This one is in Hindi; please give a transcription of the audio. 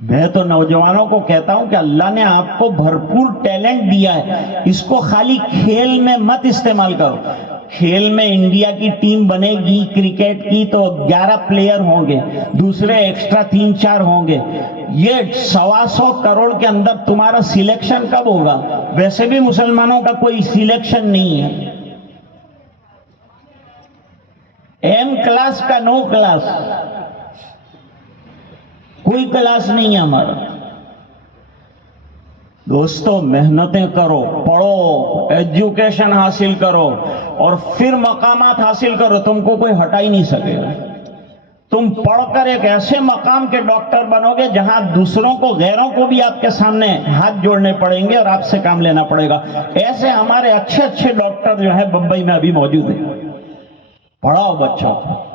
मैं तो नौजवानों को कहता हूं कि अल्लाह ने आपको भरपूर टैलेंट दिया है, इसको खाली खेल में मत इस्तेमाल करो। खेल में इंडिया की टीम बनेगी क्रिकेट की तो 11 प्लेयर होंगे, दूसरे एक्स्ट्रा 3-4 होंगे। ये 125 करोड़ के अंदर तुम्हारा सिलेक्शन कब होगा? वैसे भी मुसलमानों का कोई सिलेक्शन नहीं है। एम क्लास का नो क्लास, कोई क्लास नहीं है हमारा। दोस्तों, मेहनतें करो, पढ़ो, एजुकेशन हासिल करो और फिर मकामात हासिल करो, तुमको कोई हटा ही नहीं सकेगा। तुम पढ़कर एक ऐसे मकाम के डॉक्टर बनोगे जहां दूसरों को, गैरों को भी आपके सामने हाथ जोड़ने पड़ेंगे और आपसे काम लेना पड़ेगा। ऐसे हमारे अच्छे अच्छे डॉक्टर जो है बंबई में अभी मौजूद है। पढ़ाओ बच्चों को।